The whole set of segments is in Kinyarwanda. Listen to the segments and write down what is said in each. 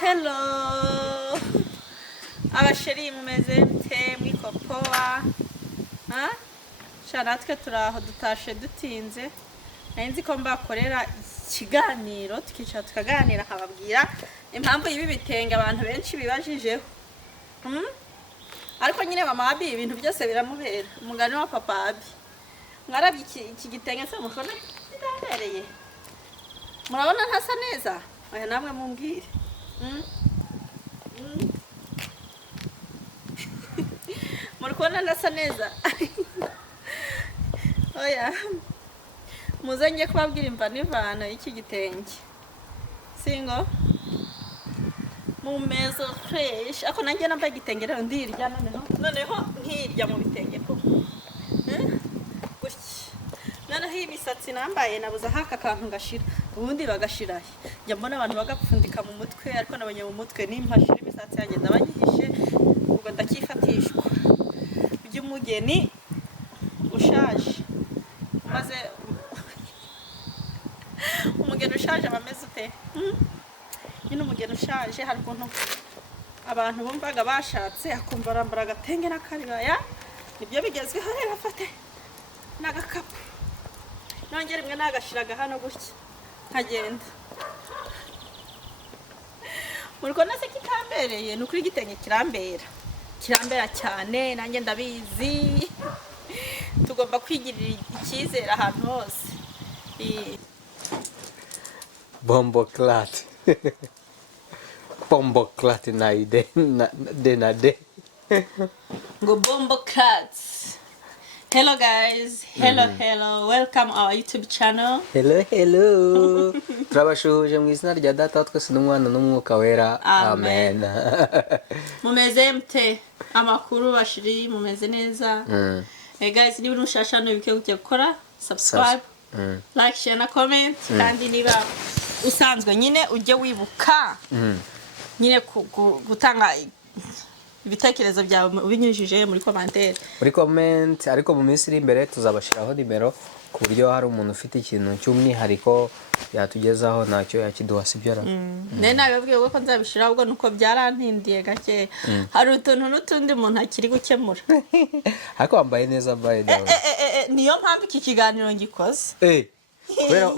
Hello. Abasheri mumeze mte mwiko poa. Ha? Sharatwe turaho dutashe dutinze. Narinzi ko mbakorera ikiganiro tukicara tukaganira nkababwira impamvu y'ibi bitenge abantu benshi bibajijeho. Ariko nyine mama Abi ibintu byose biramubera. Umugani wa papa Abi. Mwarabye iki gitenge se mukona kidahereye. Murabona ntasa neza? Oya namwe mumbwire. Murikubona ndasa neza? Oya muze ngiye kubabwira imvanivano y'iki gitenge. Singo mumezo fresh ako nanjye nambaye igitenge rero ndirya noneho nkirya mu bitenge ko noneho imisatsi nambaye nabuza haka kantu ngashira ubundi bagashirahe njya mbona abantu bagapfundika mu mutwe ariko nabanye mu mutwe nimpashira imisatsi yanjye ndabanyihishe ubwo ndakifatishwa by'umugeni ushaje maze umugeni ushaje bameze ute nyine umugeni ushaje hari ukuntu abantu bumvaga bashatse akumva arambara agatenge n'akaribaya nibyo bigezweho rero afate n'agakapu nongera imwe nagashiraga hano gutya nkagenda muriko nase kitambereye nukuri igitenge kirambera cyane nanjye ndabizi tugomba kwigirira icyizere ahantu hose Bombo clat. Bombo clat na ide na de. Go bombo clats. Hello guys. Hello. Welcome our YouTube channel. Hello. Turabashuje mu izina rya Data twese n'umwana n'umwuka wera. Amen. Mumeze mte amakuru bashiri mumeze neza. Guys niba unushasha no bike gukora subscribe. Like, share na comment kandi niba usanzwe nyine ujye wibuka nyine gutanga ibitekerezo byawe ubinyujije muri commentaire ariko mu minsi iri imbere tuzabashiraho nimero ku buryo hari umuntu ufite ikintu cy'umwihariko yatugezaho nacyo yakiduha sibyo nababwiye ko nzabishira ubwo nuko byarantindiye gake hari utuntu n'utundi umuntu akiri gukemura ariko wambaye neza niyo mpamvu iki kiganiro ngikoze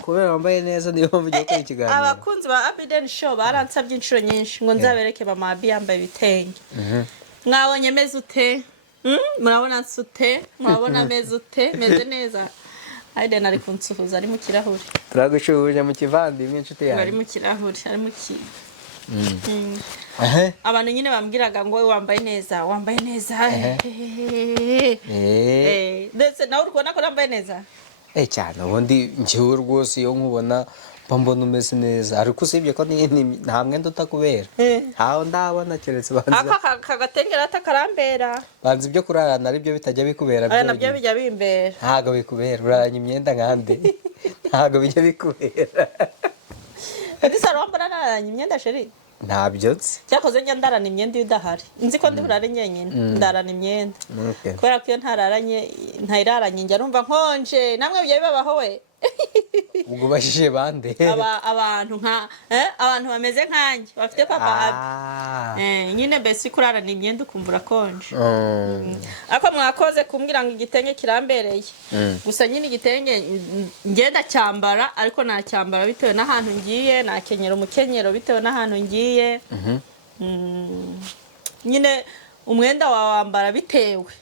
kubera wambaye neza niyo mpamvu ugiye gukora ikiganiro abakunzi ba Abiden Show baransabye inshuro nyinshi ngo nzabereke mama Abi yambaye ibitenge mwabonye meze ute murabona nsute murabona meze ute meze neza Aiden ari kunsuhuza ari mu kirahuri turagushuje mu kivandimwe inshuti yawe ari mu kirahuri ari mu abantu nyine bambwiraga ngo wambaye neza ndetse nawe urikubona ko nambaye neza cyane ubundi njyewe rwose iyo nkubona mbona umeze neza ariko usibye ko nta mwenda utakubera ntaho ndabona keretse aka gatenge ratakarambera banza ibyo kurarana aribyo bitajya bikubera nabyo bijya bimbera ntago bikubera uraranye imyenda nkande ntago bijya bikubera saro mbona nararanye imyenda sheri ntabyo nzi cyakoze njya ndarana imyenda idahari nzi ko ndi burare nyenyine ndarana imyenda kubera ko iyo ntayiraranye njya numva nkonje namwe bijya bibabaho we ubwo bashije bande abantu bameze nkanjye bafite papa Abi nyine mbese kurarana imyenda ukumva urakonje ariko mwakoze kumbwira ngo igitenge kirambereye gusa nyine igitenge ngenda cyambara ariko nacyambara bitewe n'ahantu ngiye nakenyera umukenyero bitewe n'ahantu ngiye nyine umwenda wawambara bitewe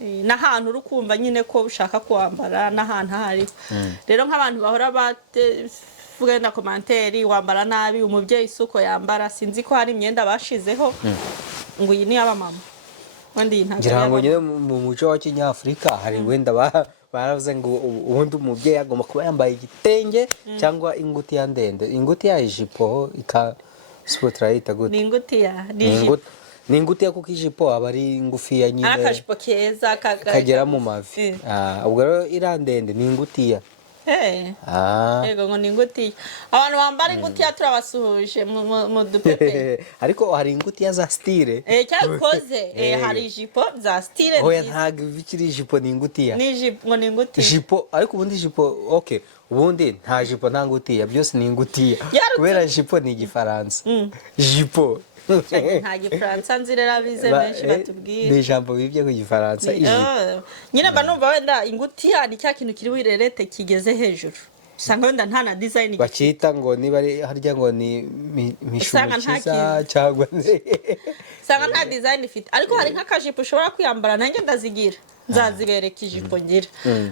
n'ahantu uri kumva nyine ko ushaka kuwambara n'ahantu ahari rero nk'abantu bahora bavuga na commentaire wambara nabi umubyeyi isuko yambara sinzi ko hari imyenda bashizeho ngo iyi ni y'abamama wandi iyi ngira ngo nyine mu muco wa Kinyafrika hari wenda baravuze ngo ubundi umubyeyi agomba kuba yambaye igitenge cyangwa ingutiya ndende ingutiya ijipo spotlight gute ni ingutiya ni ingutiya kuko ijipo aba ari ngufiya nyine akajipo keza kagera mu mavi ubwo rero irandende ni ingutiya yego ngo ni ingutiya abantu bambara ingutiya turabasuhuje mu dupepe ariko hari ingutiya za style cyabikoze hari ijipo za style oya ntabwo bikiri ijipo ni ingutiya ni ijipo ngo ni ingutiya jipo ariko ubundi jipo okay ubundi nta jipo nta ngutiya byose ni ingutiya kubera jipo ni igifaransa jipo nta gifaransa nzi rero abize benshi batubwira ni ijambo bibye ku gifaransa nyine mba numva wenda ingutiya ni cya kintu kiri wirerete kigeze hejuru usanga wenda nta na design bakita ngo niba ari harya ngo ni mishumukiza cyangwa usanga nta design ifite ariko hari nk'akajipo ushobora kwiyambara nanjye ndazigira nzazibereka ijipo ngira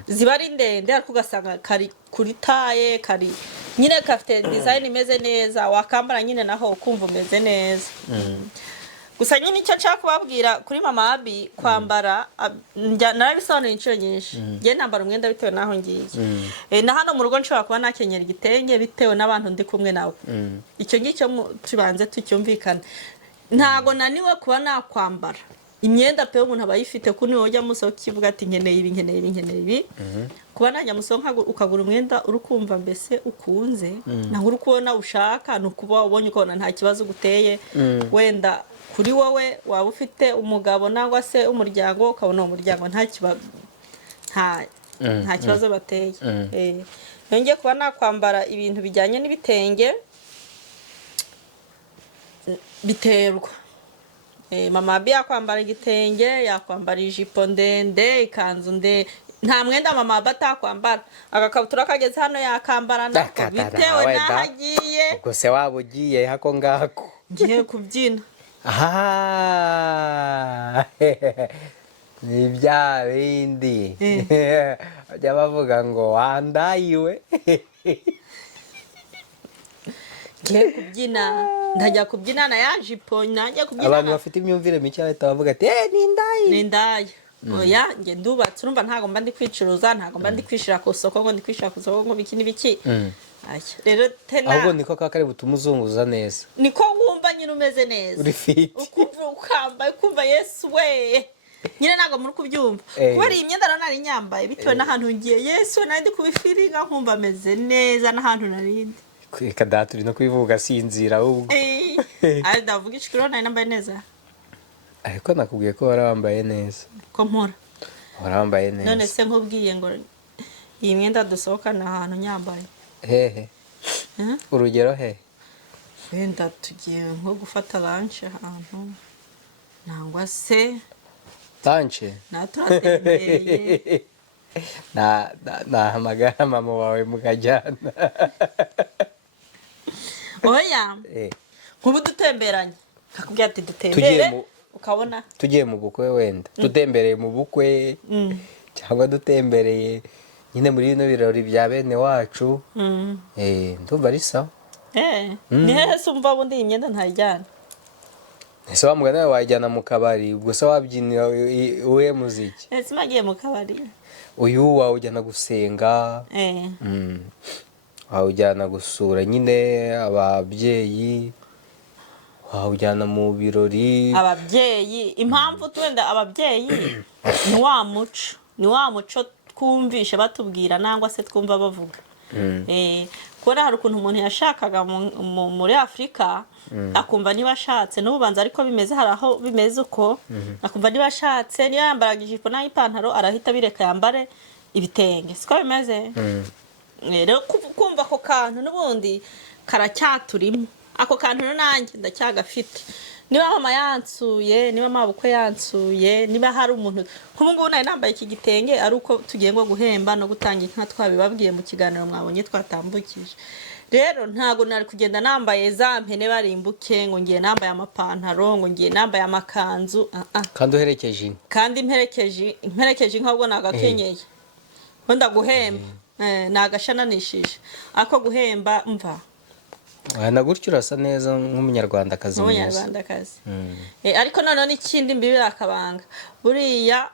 ziba ari ndende ariko ugasanga kari kuri taye kari nyine kafite design imeze neza wakambara nyine naho ukumva umeze neza gusa nyine icyo nshaka kubabwira kuri mama Abi kwambara narabisobanuye inshuro nyinshi ngiye nambara umwenda bitewe n'aho ngiye na hano mu rugo nshobora kuba nakenyera igitenge bitewe n'abantu ndi kumwe nabo icyo ngicyo tubanze tucyumvikana ntago naniwe kuba nakwambara imyenda pe umuntu aba yifite kuni wojya musohoka kivuga ati nkeneye ibi kuba najya musohoka ukagura umwenda urukumva mbese ukunze naho uri kubona ushaka no kuba ubonye ukabona nta kibazo guteye wenda kuri wowe waba ufite umugabo nangwa se umuryango ukabona umuryango nta kibazo bateye yongeye kuba nakwambara ibintu bijyanye n'ibitenge biterwa mama Abi yakwambara igitenge yakwambara ijipo ndende ikanzu ndende nta mwenda mama Abi atakwambara agakabutura kageze hano yakambara nako bitewe n'ahagiye ubwo se waba ugiye hako ngako ngiye kubyina ni bya bindi bajya bavuga ngo wandayiwe ngiye kubyina ndajya kubyina na ya jipo najya kubyina abantu bafite imyumvire mike bahita bavuga ati ni indaya oya nge ndubatse urumva ntago mba ndi kwicuruza ntago mba ndi kwishira ku soko ngo ndi kwishira ku soko ngo biki n'ibiki rero tena ahubwo niko kakari butuma uzunguza neza niko wumva nyine umeze neza uri fit ukumva ukamba ukumva Yesu we nyine ntago muri kubyumva kubera iyi myenda nari nyambaye bitewe n'ahantu ngiye Yesu nari ndi kubifiringa nkumva ameze neza n'ahantu narindi kweka data uri no kubivuga sinzira ahubwo ari ndavuga ikiro nari nambaye neza ariko nakubwiye ko warambaye neza ko mpora warambaye neza none se nkubwiye ngo iyi myenda dusohokana ahantu nyambaye hehe urugero he wenda tugiye nko gufata lunch ahantu nangwa se lunch naturatembereye nahamagara mama wawe mukajyana oya nk'ubu dutemberanye kakubwira ati dutembere ukabona tugiye mu bukwe wenda dutembereye mu bukwe cyangwa dutembereye nyine muri bino birori bya bene wacu ndumva ari sawa ni hehe se umva bundi iyi myenda ntayijyana ese wa mugani wawe wajyana mu kabari ubwo se wabyinira uwe muziki ese magiye mu kabari uyu wawujyana gusenga wawujyana gusura nyine ababyeyi wawujyana mu birori ababyeyi impamvu twenda ababyeyi ni wa muco twumvishe batubwira nangwa se twumva bavuga kubera hari ukuntu umuntu yashakaga muri Afurika akumva niba ashatse n'ububanza ariko bimeze hari aho bimeze uko akumva niba ashatse niba yambaraga ijipo n'ipantaro arahita bireka yambare ibitenge siko bimeze rero kumva ako kantu n'ubundi karacyaturimo ako kantu nanjye ndacyagafite niba mama yansuye niba mabukwe yansuye niba hari umuntu nk'ubu ngubu nari nambaye iki gitenge ari uko tugiye ngo guhemba no gutanga inka twabibabwiye mu kiganiro mwabonye twatambukije rero ntago nari kugenda nambaye za mpene barimbuke ngo ngiye nambaye amapantaro ngo ngiye nambaye amakanzu kandi uherekeje kandi mperekeje nk'ubwo nagakenyeye wenda guhemba nagashananishije ako guhemba mva na gutyo urasa neza nk'umunyarwandakazi mwiza ariko noneho n'ikindi mbibi akabanga buriya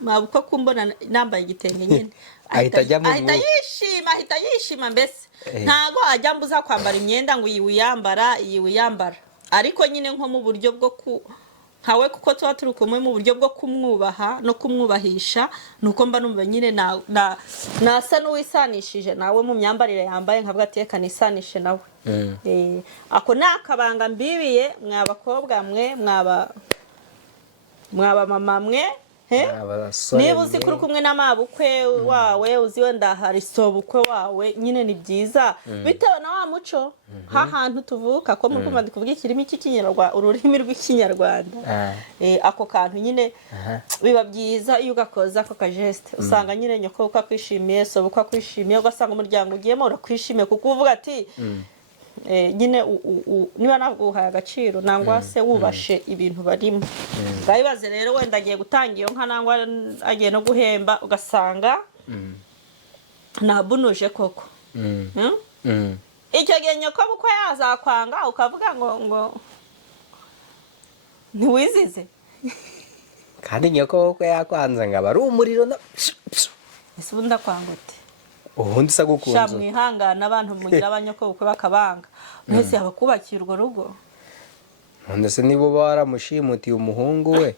mabukwe kumbona nambaye igitenge nyine ahita yishima mbese ntago ajya mbuza kwambara imyenda ngo iyi wiyambara ariko nyine nko mu buryo bwo ntawe kuko tuba turi kumwe mu buryo bwo kumwubaha no kumwubahisha nuko mba numva nyine nasa n'uwisanishije nawe mu myambarire yambaye nkavuga ati reka nisanishe nawe. Ako ni akabanga mbibiye mwa bakobwa mwe mwaba mama mwe niba uzi kuri kumwe n'amabukwe wawe uzi wenda hari sobukwe wawe nyine ni byiza bitewe na wa muco hahantu tuvuka ko muri kumva ndikuvuga ikirimi cy'ikinyarwanda ururimi rw'ikinyarwanda ako kantu nyine biba byiza iyo ugakoza ako kageste usanga nyine nyoko ukakwishimiye sobukwe akwishimiye ugasanga umuryango ugiyemo urakwishimiye kuko uvuga ati nyine niba naguhaye agaciro nangwa se wubashe ibintu barimo. Bayibaze rero wenda agiye gutanga iyo nka nangwa agiye no guhemba ugasanga nabunuje koko. Icyo gihe nyoko bukwe yazakwanga ukavuga ngo ntiwizize kandi nyoko bukwe yakwanza ngo aba ari umuriro ese ubundi akwangote ubundi sa gukunze mwihangana abantu mugira abanyoko bukwe bakabanga mwese abakubakira urwo rugo. ndetse niba uba waramushimutiye umuhungu we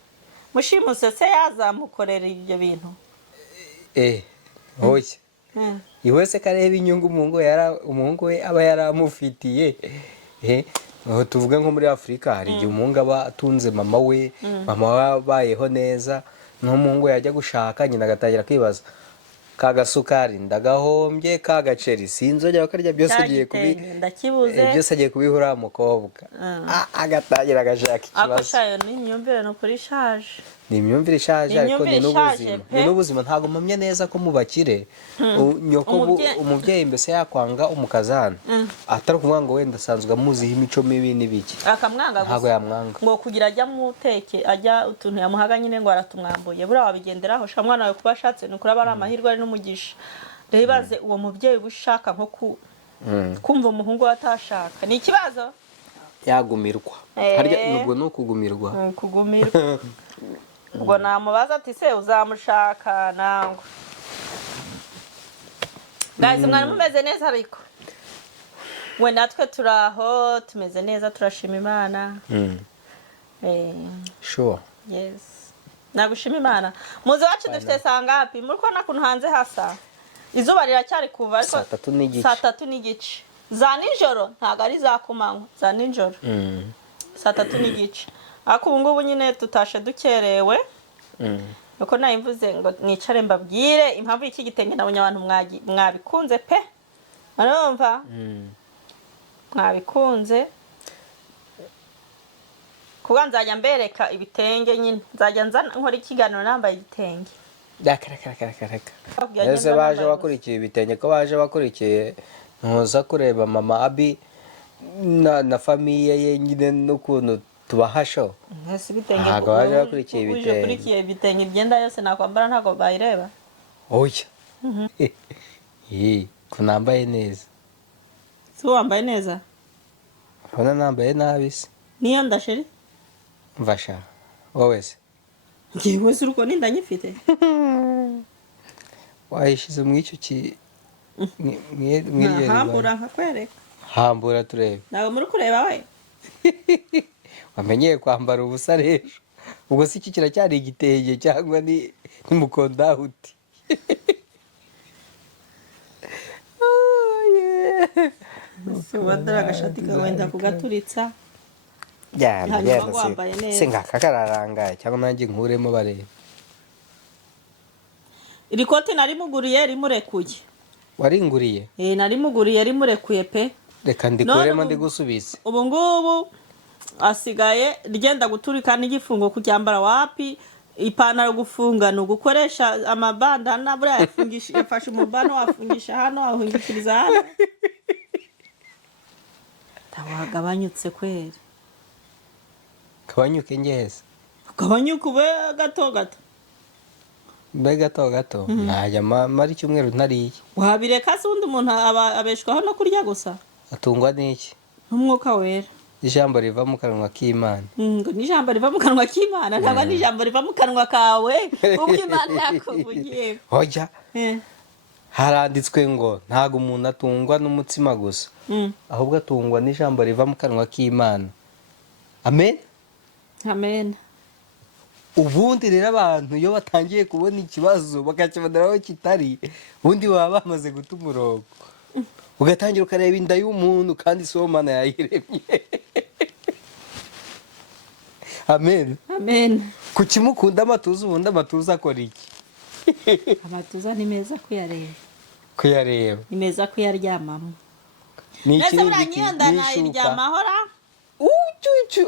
mushimuse se yazamukorera ibyo bintu hoya iwe se kareba inyungu umuhungu we aba yaramufitiye. aho tuvuga nko muri Afurika hari igihe umuhungu aba atunze mama we mama we abayeho neza n'umuhungu yajya gushaka nyina agatangira kwibaza kagasukari ndagahombye kagaceri sinzongera bakarya byose agiye kubihura umukobwa agatangira agashaka ikibazo. Akoshayo ni imyumvire no kuri shaje ni imyumvire ishaje ariko ni n'ubuzima ntago mpamya neza ko mubakire umubyeyi mbese yakwanga umukazana atari kumwanga ngo wenda asanzwe amuziho imico mibi n'ibiki akamwanga ntago yamwanga ngo kugira ajya muteke ajya utuntu yamuhaga nyine ngo aratumwambuye buriya wabigenderaho sha mwana wawe kuba ashatse ni kuri abari amahirwe ari n'umugisha. Rero ibaze uwo mubyeyi ushaka nko kumva umuhungu atashaka ni ikibazo yagumirwa harya nubwo no kugumirwa ubwo namubaza ati se uzamushaka nangwa guys mwana mumeze neza ariko we natwe turaho tumeze neza turashima Imana. Sure yes nagushima Imana. Muzi wacu dufite sangapi muri ko nakuntu hanze hasa izuba riracyari kuva ariko 3:30 za nijoro ntago ari za kumanywa za nijoro 3:30 ako ubu ngubu nyine tutashe dukerewe nuko nayimvuze ngo nicare mbabwire impamvu iki gitenge nabonye abantu mwabikunze pe arumva mwabikunze kuba nzajya mbereka ibitenge nyine nzajya nkora ikiganiro nambaye igitenge ese baje bakurikiye ibitenge ko baje bakurikiye ntuza kureba mama Abi na famiye ye nyine n'ukuntu tubahasho ntabwo baje bakurikiye ibitenge ibyenda yose nakwambara ntabwo bayireba oya ko nambaye neza si wambaye neza ubona nambaye nabi se niyo ndasheri mvasha wowe se ngewe se uruko ninda nyifite wayishize mu icyo hambura nkakwereka hambura turebe ntabwo muri kureba we wamenyeye kwambara ubusa rero ubwo si iki kiracyari igitenge cyangwa ni mukondahuti wadara agashati kawe wenda kugaturitsa se ngaka kararangaye cyangwa nanjye nkuremo bareba iri kote narimuguriye rimurekuye waringuriye narimuguriye rimurekuye pe reka ndikuremo ndi gusubiza ubu ngubu asigaye ryenda guturika n'igifungo kucyambara wapi ipantaro gufunga no gukoresha amabandana buriya yafungisha yafashe umubano wafungisha hano wahungishiriza hano tabagabanyutse kweri kabanyuke ngeze kabanyuke ube gato mbe gato najya mari cyumweru ntariye wabireka se undi umuntu abeshwaho no kurya gusa atungwa n'iki n'umwuka wera ijambo riva mu kanwa k'Imana ni ijambo riva mu kanwa k'Imana ntabwo ni ijambo riva mu kanwa kawe ubwo Imana yakuvugiye hoja haranditswe ngo ntago umuntu atungwa n'umutsima gusa ahubwo atungwa n'ijambo riva mu kanwa k'Imana amen ubundi rero abantu iyo batangiye kubona ikibazo bakakibonera aho kitari ubundi baba bamaze guta umurongo ugatangira ukareba inda y'umuntu kandi si wo Mana yayiremye. Amen. amen. Kuki mukunda amatuza ubundi amatuza akora iki? Amatuza ni meza kuyareba, Kuyareba ni meza kuyaryamamo. ni Mbese iki buriya nyenda nayiryamaho ra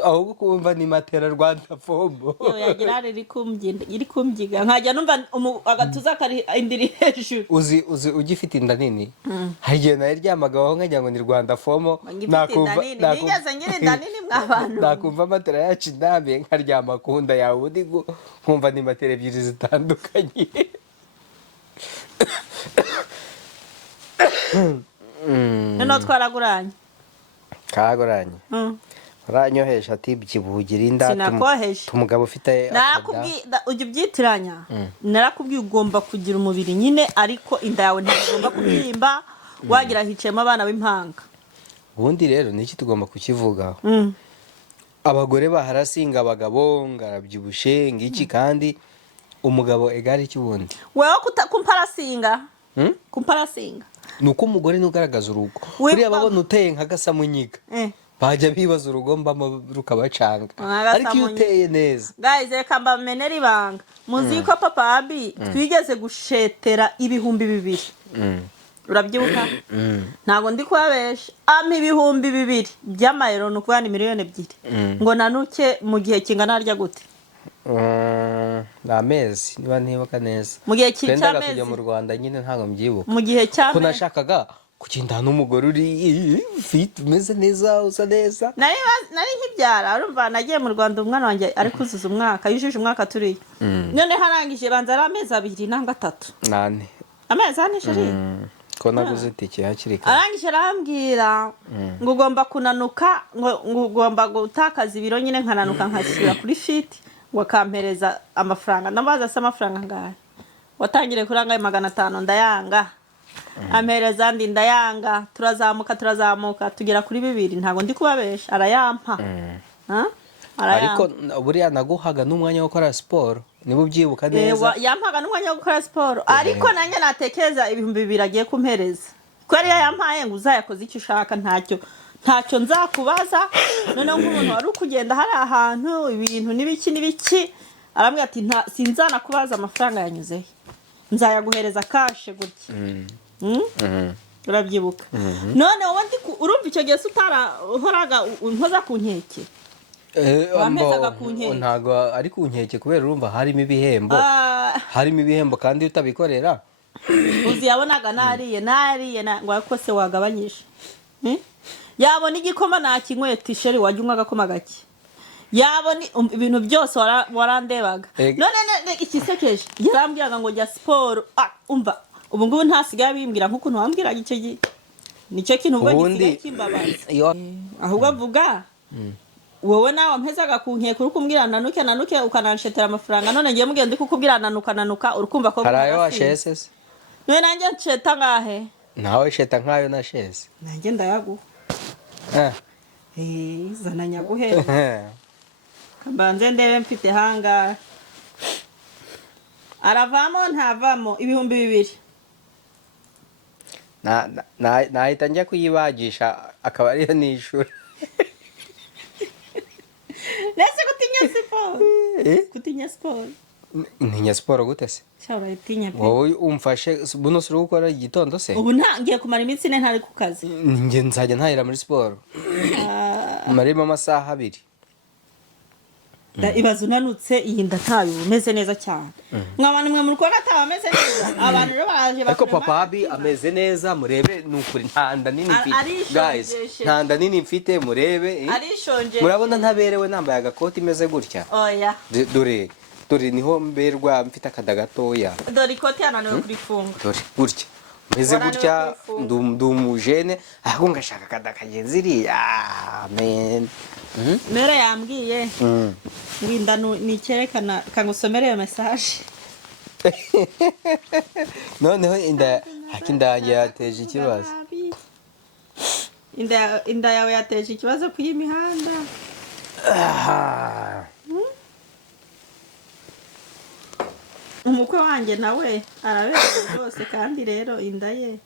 ahubwo kumva ni matera Rwanda Fombo. yo yagira iri kumbyiga nkajya numva agatuza kari indiri hejuru. Uzi ugifite inda nini hari igihe nayiryamagaho nkajya ngo ni Rwanda Fomo nigeze ngira inda nini mw'abantu. nakumva matera yacu indambiye nkaryama ku nda yawe ubundi nkumva ni matera ebyiri zitandukanye. noneho twaraguranye kagoranye uranyohesha ati byibugira inda sinakoheje umugabo ufite ujya ubyitiranya. narakubwiye ugomba kugira umubiri nyine ariko inda yawe ntigomba kubyimba wagira hicayemo abana b'impanga. ubundi rero niki tugomba kukivugaho. Abagore baharasinga abagabo ngarabyibushe ngiki kandi umugabo egari iki ubundi wewe kumparasinga kumparasinga nuko umugore nugaragaza urugo kuriya babona uteye nk'agasamunyiga bajya bibaza urugo mbamo rukabacanga ariko iyo uteye neza. Guys reka mbamenera ibanga muzi ko papa Abi twigeze gushetera 2,000 urabyibuka ntago ndi kubabesha ama 2,000 by'amayero nukuba ni miliyoni 2 ngo nanuke mu gihe kingana harya gute n'amezi niba ntibuka neza mu gihe cy'amezi kujya mu Rwanda nyine ntago mbyibuka mu gihe cy'amezi ko nashakaga kugenda n'umugore uri fit umeze neza usa neza nari nkibyara urumva nagiye mu Rwanda umwana wanjye ari kuzuza umwaka yujuje umwaka turiyo none harangije banza ari amezi 2 nanga 3 nane amezi 4 shiri ko naguze itike hakiri kare arangije arambwira ngo ugomba kunanuka ngo ugomba gutakaza ibiro nyine nkananuka nkashyira kuri fit wakampereza amafaranga nabaza se amafaranga ngahe watangire kuranga 500 ndayanga ampereza ndi ndayanga turazamuka tugera kuri 2 ntago ndi kubabesha arayampa ariko buriya naguhaga n'umwanya wo gukora siporo niba ubyibuka neza yampaga n'umwanya wo gukora siporo ariko nanjye natekereza 2,000 agiye kumpereza ko yari yampaye ngo uzayakoze icyo ushaka ntacyo nzakubaza noneho nk'umuntu wari ukugenda hari ahantu ibintu n'ibiki arambwira ati sinzanakubaza amafaranga yanyuzeho nzayaguhereza kashe gutya urabyibuka none wowe urumva icyo gihe utarahoraga unkoza ku nkeke wampezaga ku nkeke ntago ari ku nkeke kubera urumva harimo ibihembo kandi utabikorera uzi yabonaga nariye ngo ariko se wagabanyije yabona igikoma nakinyweye tisheri wajya unywa agakoma gake yabona ibintu byose warandebaga none ikisekeje yarambwiraga ngo jya siporo umva ubu ngubu ntasigaye bimbwira nk'ukuntu wambwiraga icyo gihe nicyo kintu ubwo gisigaye kimbabaza ahubwo avuga wowe nawe mpezaga ku nkeke uri kumbwira nanuke ukananshetera amafaranga none ngiye mubwiye ndi kukubwira nanuka urukumva ko hari ayo washese se none nanjye nsheta ngahe nawe sheta nkayo nashese nanjye ndayaguha zana nyaguhera mbanze ndebe mfite hangara aravamo ntavamo 2,000 nahita njya kuyibagisha akaba ariyo nishura nese gutinya siporo ntinya siporo gute se cyangwa itinya pe wowe umfashe buno suri gukora igitondo se ubu ntangiye kumara iminsi ine ntari ku kazi njye nzajya ntahira muri siporo marimo amasaha 2 ibaze unanutse iyi nda ntayo umeze neza cyane mwabana mwe muri kubona ataba ameze neza abantu rero baraje ariko papa Abi ameze neza murebe nukuri ntanda nini mfite guys ntanda nini mfite murebe arishonje murabona ntaberewe nambaye agakoti imeze gutya oya dore niho mberwa mfite akada gatoya dore ikoti yananiwe kurifunga dore gutya meze gutya ndumujene ahubwo ngashaka akada kagenzi iriya amen mere yambwiye ngwinda nicyerekana kangusomere iyo message noneho inda yanjye yateje ikibazo inda yawe yateje ikibazo ku y'imihanda umukwe wanjye nawe araberewe rwose kandi rero inda ye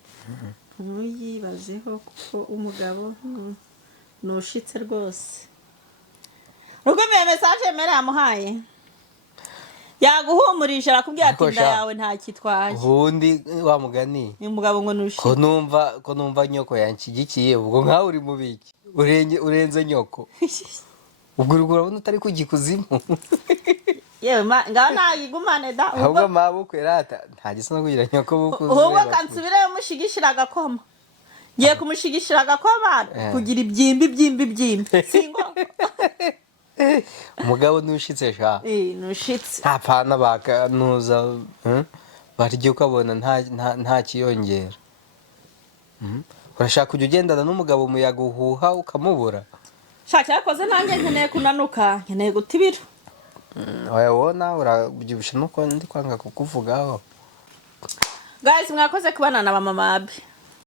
ntuyibazeho kuko umugabo nushitse rwose. Rugumiye message mere yamuhaye yaguhumurije arakubwira ati inda yawe nta kitwaye. Ubundi wa mugani umugabo ngo nushitse ko numva nyoko yanshigikiye ubwo nkawe uri mubiki urenze nyoko ubwo urabona utari kugikuzimu. Yewe ngaho nagigumane da ahubwo mabukwe rata nta gisa no kugira nyoko bukuze. Ubwo kansubire mushigishira agakoma ngiye kumushigishira agakoma kugira ibyimbi singo. Umugabo nushitse sha nushitse apana bakanuza baryo ukabona nta kiyongera. Urashaka kujya ugendana n'umugabo umuyaga uhuha ukamubura? Shaka yakoze nanjye nkeneye kunanuka nkeneye gutibira. Wabona urabyibusha nuko ndi kwanga kukuvugaho. Guys mwakoze kubana na mama Mabi.